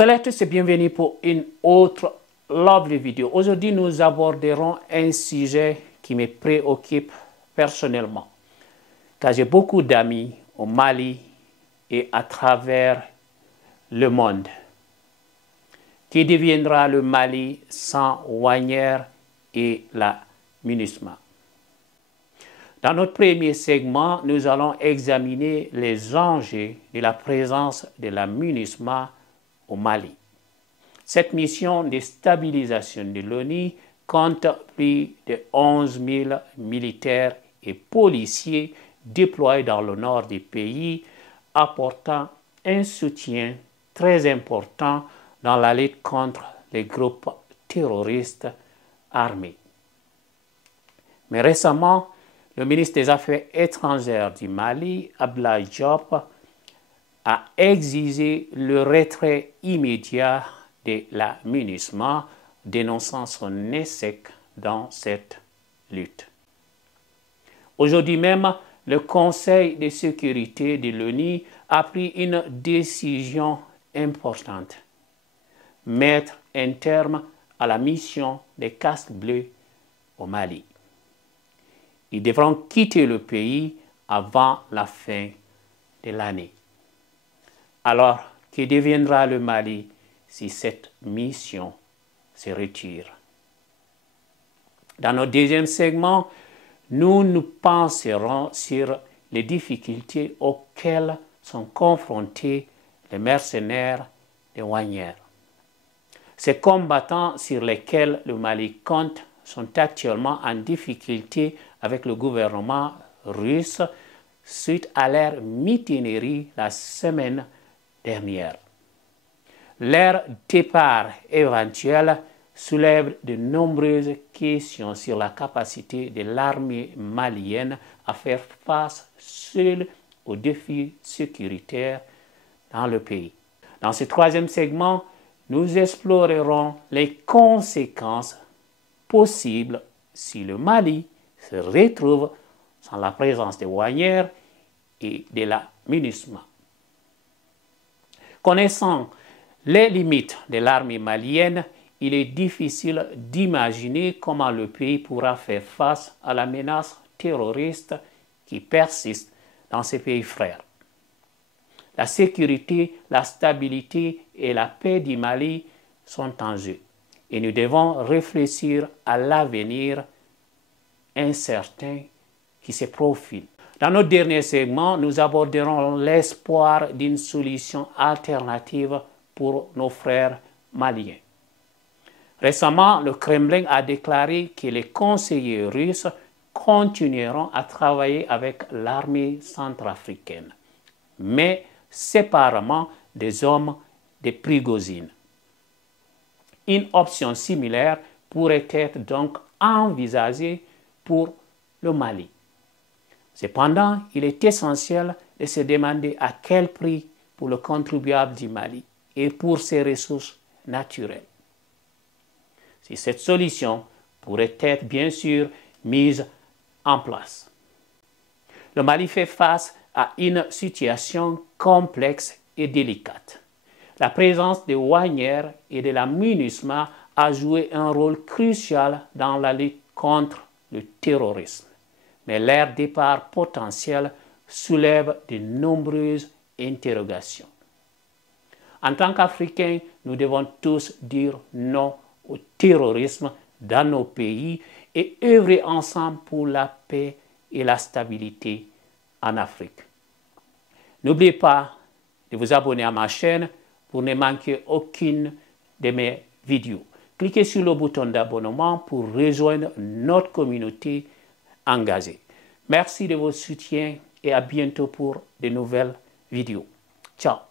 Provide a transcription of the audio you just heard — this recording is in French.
Salut à tous et bienvenue pour une autre lovely vidéo. Aujourd'hui, nous aborderons un sujet qui me préoccupe personnellement, car j'ai beaucoup d'amis au Mali et à travers le monde. Qui deviendra le Mali sans Wagner et la MINUSMA? Dans notre premier segment, nous allons examiner les enjeux de la présence de la MINUSMA au Mali. Cette mission de stabilisation de l'ONU compte plus de 11 000 militaires et policiers déployés dans le nord du pays, apportant un soutien très important dans la lutte contre les groupes terroristes armés. Mais récemment, le ministre des Affaires étrangères du Mali, Abdoulaye Diop, a exigé le retrait immédiat de la MINUSMA, dénonçant son échec dans cette lutte. Aujourd'hui même, le Conseil de sécurité de l'ONU a pris une décision importante: mettre un terme à la mission des casques bleus au Mali. Ils devront quitter le pays avant la fin de l'année. Alors, que deviendra le Mali si cette mission se retire? Dans notre deuxième segment, nous nous pencherons sur les difficultés auxquelles sont confrontés les mercenaires de Wagner. Ces combattants sur lesquels le Mali compte sont actuellement en difficulté avec le gouvernement russe suite à leur mutinerie la semaine dernière. Leur départ éventuel soulève de nombreuses questions sur la capacité de l'armée malienne à faire face seule aux défis sécuritaires dans le pays. Dans ce troisième segment, nous explorerons les conséquences possibles si le Mali se retrouve sans la présence de Wagner et de la MINUSMA. Connaissant les limites de l'armée malienne, il est difficile d'imaginer comment le pays pourra faire face à la menace terroriste qui persiste dans ces pays frères. La sécurité, la stabilité et la paix du Mali sont en jeu et nous devons réfléchir à l'avenir incertain qui se profile. Dans notre dernier segment, nous aborderons l'espoir d'une solution alternative pour nos frères maliens. Récemment, le Kremlin a déclaré que les conseillers russes continueront à travailler avec l'armée centrafricaine, mais séparément des hommes de Prigozhin. Une option similaire pourrait être donc envisagée pour le Mali. Cependant, il est essentiel de se demander à quel prix pour le contribuable du Mali et pour ses ressources naturelles. Si cette solution pourrait être bien sûr mise en place. Le Mali fait face à une situation complexe et délicate. La présence de Wagner et de la MINUSMA a joué un rôle crucial dans la lutte contre le terrorisme. Mais leur départ potentiel soulève de nombreuses interrogations. En tant qu'Africains, nous devons tous dire non au terrorisme dans nos pays et œuvrer ensemble pour la paix et la stabilité en Afrique. N'oubliez pas de vous abonner à ma chaîne pour ne manquer aucune de mes vidéos. Cliquez sur le bouton d'abonnement pour rejoindre notre communauté engagée. Merci de votre soutien et à bientôt pour de nouvelles vidéos. Ciao.